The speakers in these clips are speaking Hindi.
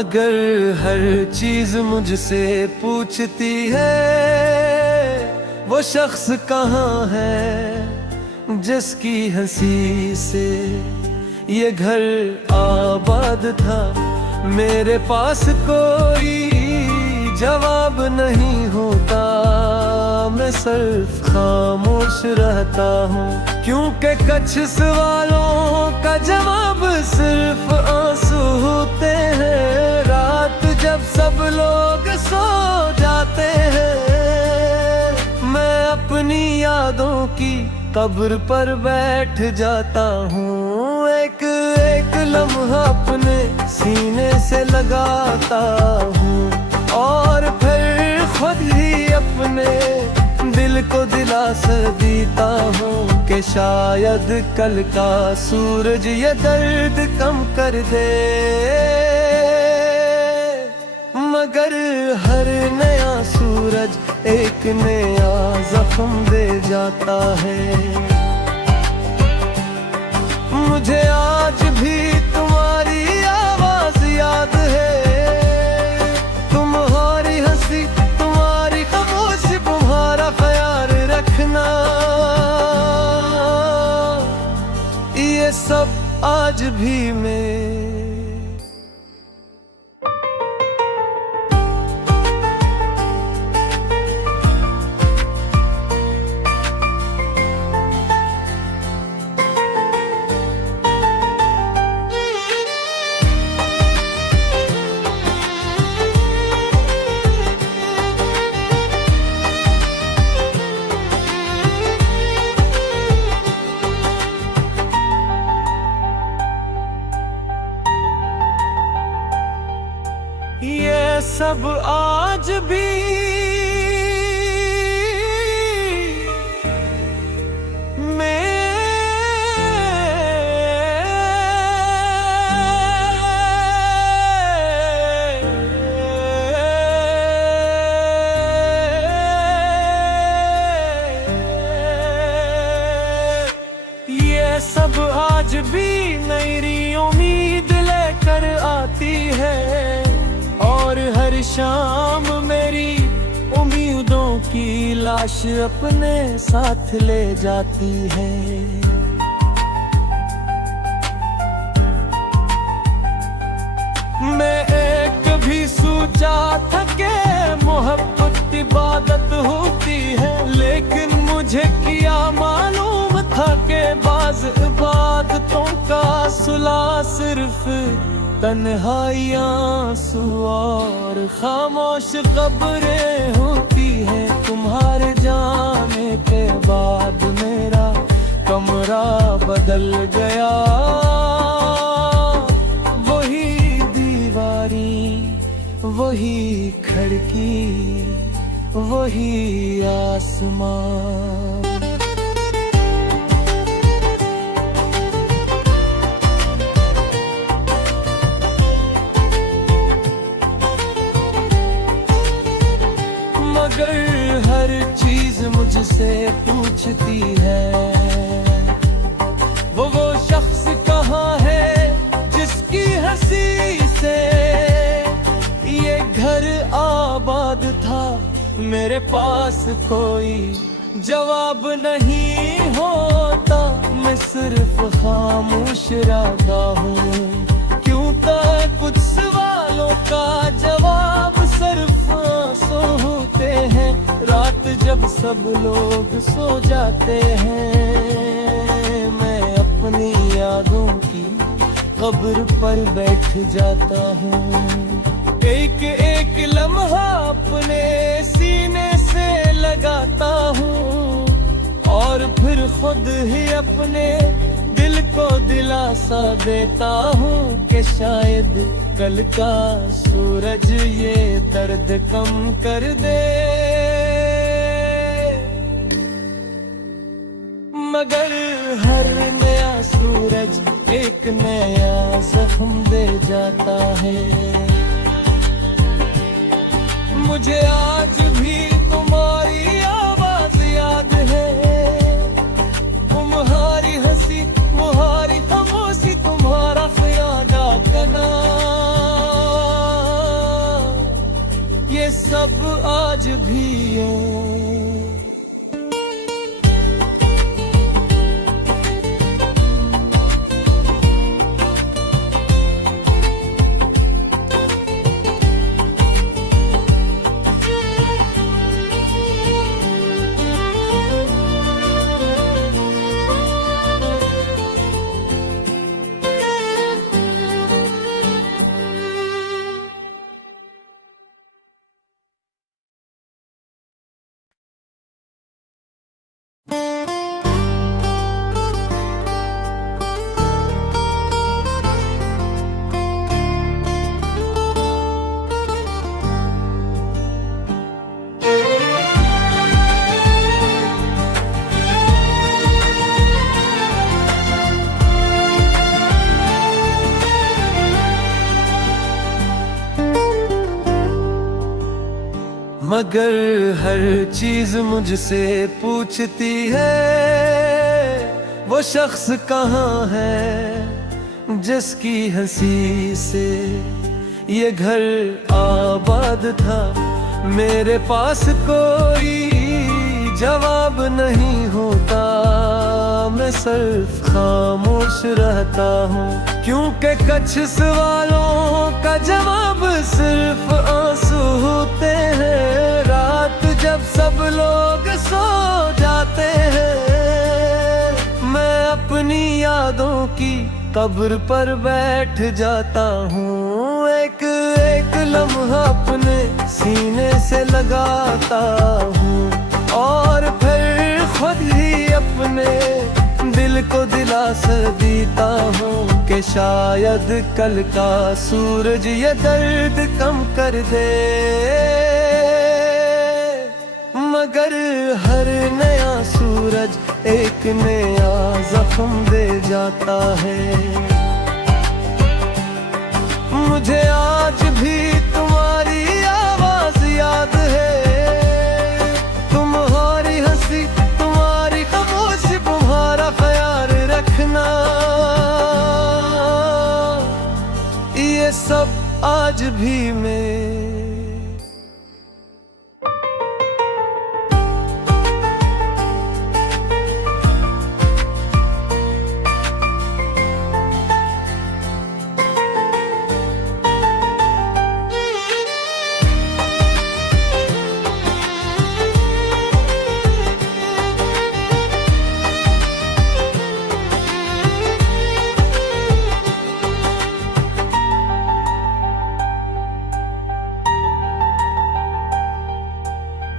मगर हर चीज मुझसे पूछती है वो शख्स कहाँ है जिसकी हंसी से ये घर आबाद था। मेरे पास कोई जवाब नहीं होता, मैं सिर्फ खामोश रहता हूँ, क्योंकि कुछ सवालों का जवाब सिर्फ आंसू होते हैं। रात जब सब लोग सो जाते हैं, मैं अपनी यादों की कब्र पर बैठ जाता हूँ। एक एक लम्हा अपने सीने से लगाता हूँ और फिर खुद ही अपने दिल को दिलासा देता हूँ कि शायद कल का सूरज ये दर्द कम कर दे। मगर हर नया सूरज एक नया जख्म दे जाता है। मुझे आज भी तुम्हारी आवाज याद है, तुम्हारी हंसी, तुम्हारी खामोशी, तुम्हारा ख्याल रखना, ये सब आज भी मैं। ये सब आज भी ये सब आज भी नई उम्मीद लेकर आती है और हर शाम मेरी उम्मीदों की लाश अपने साथ ले जाती है। मैं एक भी सोचा था कि मोहब्बत इबादत होती है, लेकिन मुझे क्या मालूम था कि बाज़ इबादतों का सुला सिर्फ तन्हाइयाँ, आंसू और खामोश खबरें होती हैं। तुम्हारे जाने के बाद मेरा कमरा बदल गया, वही दीवारी, वही खिड़की, वही आसमान। मगर हर चीज मुझसे पूछती है वो शख्स कहाँ है जिसकी हंसी से ये घर आबाद था। मेरे पास कोई जवाब नहीं होता, मैं सिर्फ खामोश रहता हूँ, क्योंकि कुछ सवालों का जवाब सिर्फ आंसू होते हैं। रात जब सब लोग सो जाते हैं, मैं अपनी यादों की कब्र पर बैठ जाता हूँ। एक एक लम्हा अपने सीने से लगाता हूँ और फिर खुद ही अपने दिल को दिलासा देता हूँ कि शायद कल का सूरज ये दर्द कम कर दे। मगर हर नया सूरज एक नया जख्म दे जाता है। मुझे आज भी तुम्हारी आवाज याद है, तुम्हारी हंसी, तुम्हारी खामोशी, तुम्हारा ख्याल रखना, ये सब आज भी यूं। मगर हर चीज मुझसे पूछती है वो शख्स कहाँ है जिसकी हंसी से ये घर आबाद था। मेरे पास कोई जवाब नहीं होता, मैं सिर्फ खामोश रहता हूँ, क्योंकि कुछ सवालों का जवाब सिर्फ आंसू होते हैं। रात जब सब लोग सो जाते हैं, मैं अपनी यादों की कब्र पर बैठ जाता हूँ। एक एक लम्हा अपने सीने से लगाता हूँ और फिर खुद ही अपने दिल को दिलासा देता हूँ कि शायद कल का सूरज ये दर्द कम कर दे। मगर हर नया सूरज एक नया जख्म दे जाता है। मुझे आज भी तुम्हारी आवाज याद है, तुम्हारी हंसी, तुम्हारी खामोशी, तुम्हारा ख्याल रखना, ये सब आज भी मैं।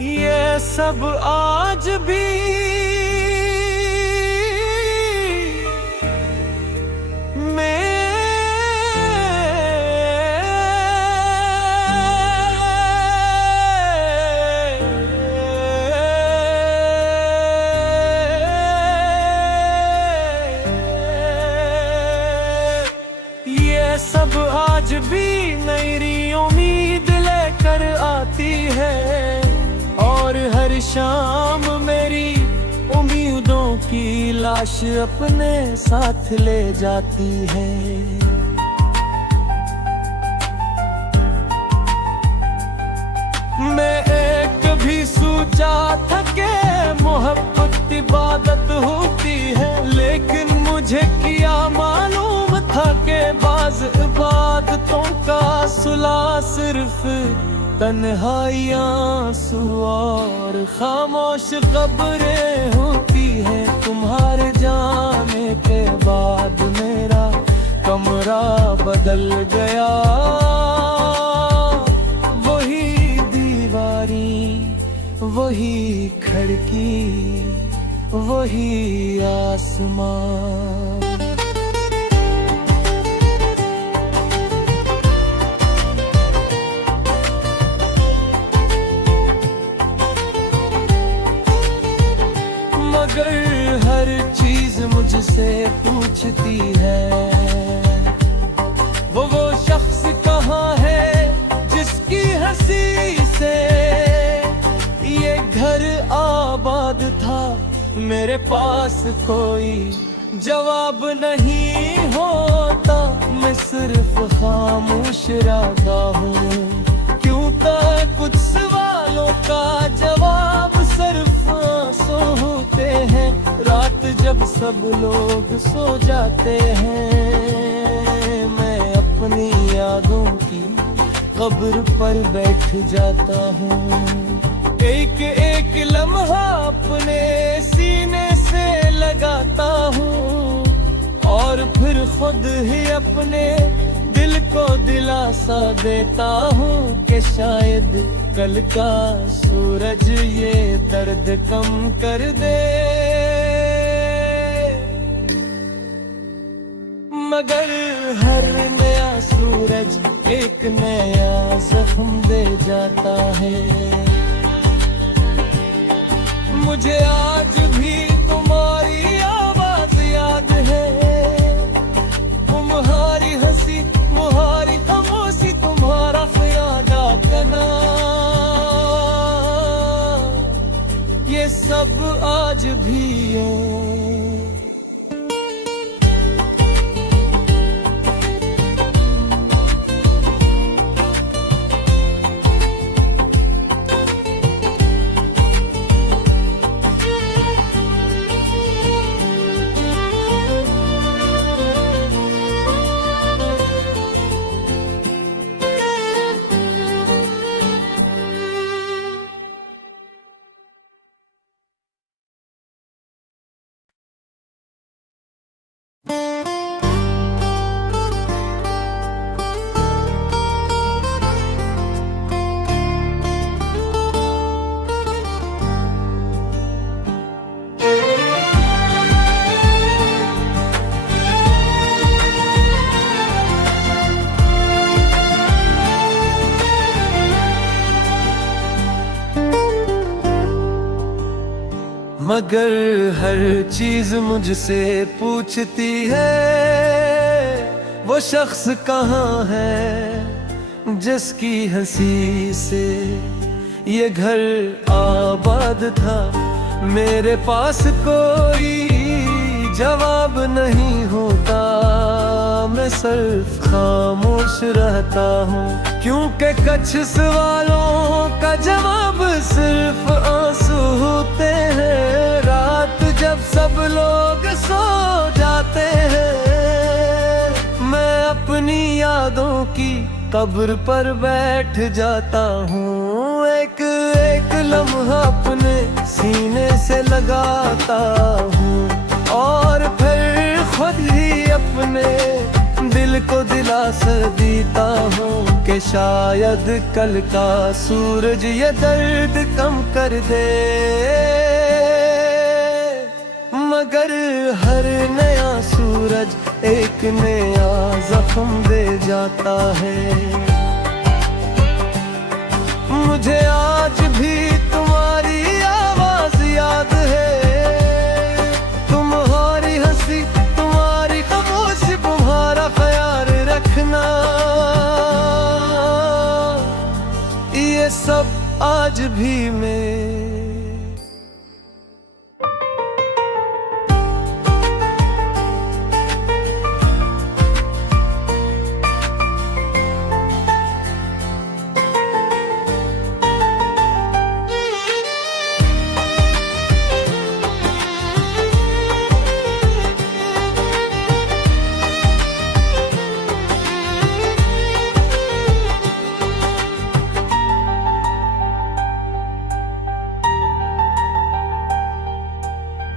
ये सब आज भी ये सब आज भी नई उम्मीद लेकर आती है, और हर शाम मेरी उम्मीदों की लाश अपने साथ ले जाती है। मैं एक भी सोचा था कि मोहब्बत इबादत होती है, लेकिन मुझे क्या मालूम था कि बाज़ इबादतों का सुला सिर्फ तन्हाइयाँ, आंसू और खामोश खबरें होती हैं। तुम्हारे जाने के बाद मेरा कमरा बदल गया, वही दीवारी, वही खिड़की, वही आसमान। मगर हर चीज मुझसे पूछती है वो शख्स कहाँ है जिसकी हंसी से ये घर आबाद था। मेरे पास कोई जवाब नहीं होता, मैं सिर्फ खामोश रहता हूँ, क्यों तक कुछ सब लोग सो जाते हैं, मैं अपनी यादों की कब्र पर बैठ जाता हूँ। एक एक लम्हा अपने सीने से लगाता हूँ और फिर खुद ही अपने दिल को दिलासा देता हूँ कि शायद कल का सूरज ये दर्द कम कर दे। मगर हर नया सूरज एक नया जख्म दे जाता है। मुझे आज भी तुम्हारी आवाज याद है, तुम्हारी हंसी, तुम्हारी खामोशी, तुम्हारा ख्याल आना, ये सब आज भी है। मगर हर चीज मुझसे पूछती है, वो शख्स कहाँ है जिसकी हंसी से ये घर आबाद था। मेरे पास कोई जवाब नहीं होता, मैं सिर्फ खामोश रहता हूँ, क्योंकि कुछ सवालों का जवाब सिर्फ आंसू होते हैं। रात जब सब लोग सो जाते हैं, मैं अपनी यादों की कब्र पर बैठ जाता हूँ। एक एक लम्हा अपने सीने से लगाता हूँ और फिर खुद ही अपने दिल को दिलासा देता हूँ कि शायद कल का सूरज ये दर्द कम कर दे। मगर हर नया सूरज एक नया जख्म दे जाता है। मुझे आज भी तुम्हारी आवाज याद है, तुम्हारी हंसी, तुम्हारी खामोशी, तुम्हारा ख्याल रखना, ये सब आज भी मैं।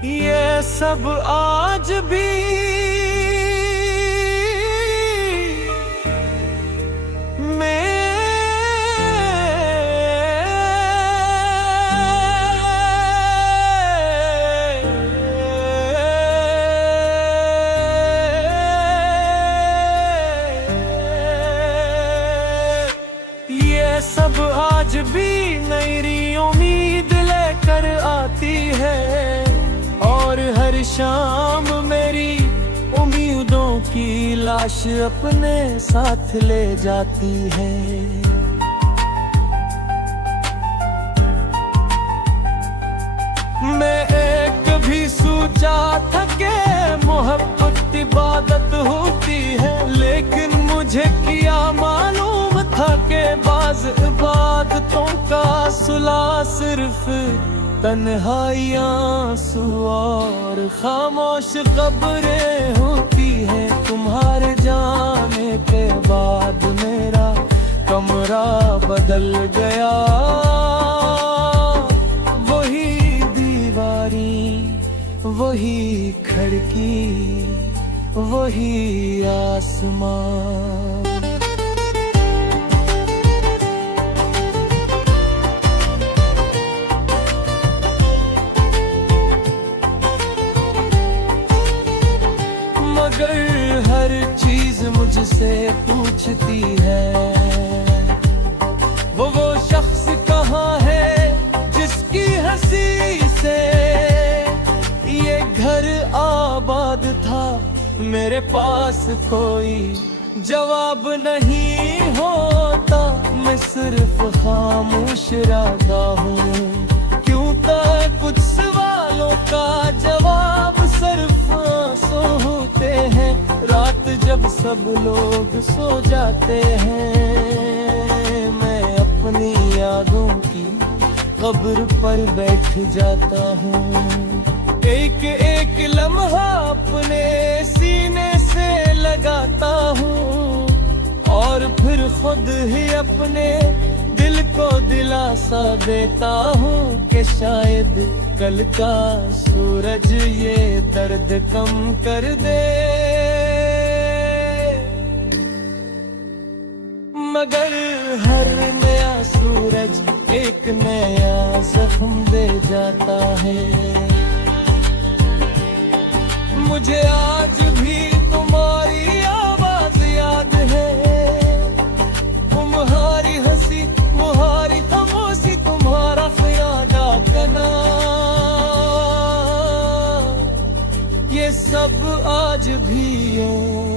ये सब आज भी सब आज भी नई उम्मीद लेकर आती है, और हर शाम मेरी उम्मीदों की लाश अपने साथ ले जाती है। मैं एक भी सोचा था कि मोहब्बत इबादत होती है, लेकिन मुझे क्या मालूम था कि बाज़ इबादतों का सुला सिर्फ तन्हाइयाँ आंसू और खामोश खबरें होती है। तुम्हारे जाने के बाद मेरा कमरा बदल गया, वही दीवारी, वही खिड़की, वही आसमान। मगर हर चीज मुझसे पूछती है, वो शख्स कहाँ है जिसकी हंसी से ये घर आबाद था। मेरे पास कोई जवाब नहीं होता, मैं सिर्फ खामोश रहता हूँ। क्यों तक कुछ सवालों का जवाब सिर्फ आंसू होते हैं। रात जब सब लोग सो जाते हैं, मैं अपनी यादों की कब्र पर बैठ जाता हूँ। एक एक लम्हा अपने सीने से लगाता हूँ और फिर खुद ही अपने दिल को दिलासा देता हूँ कि शायद कल का सूरज ये दर्द कम कर दे। मगर हर नया सूरज एक नया जख्म दे जाता है। मुझे आज भी तुम्हारी आवाज याद है, तुम्हारी हंसी, तुम्हारी खामोशी, तुम्हारा ख्याल करना, ये सब आज भी है।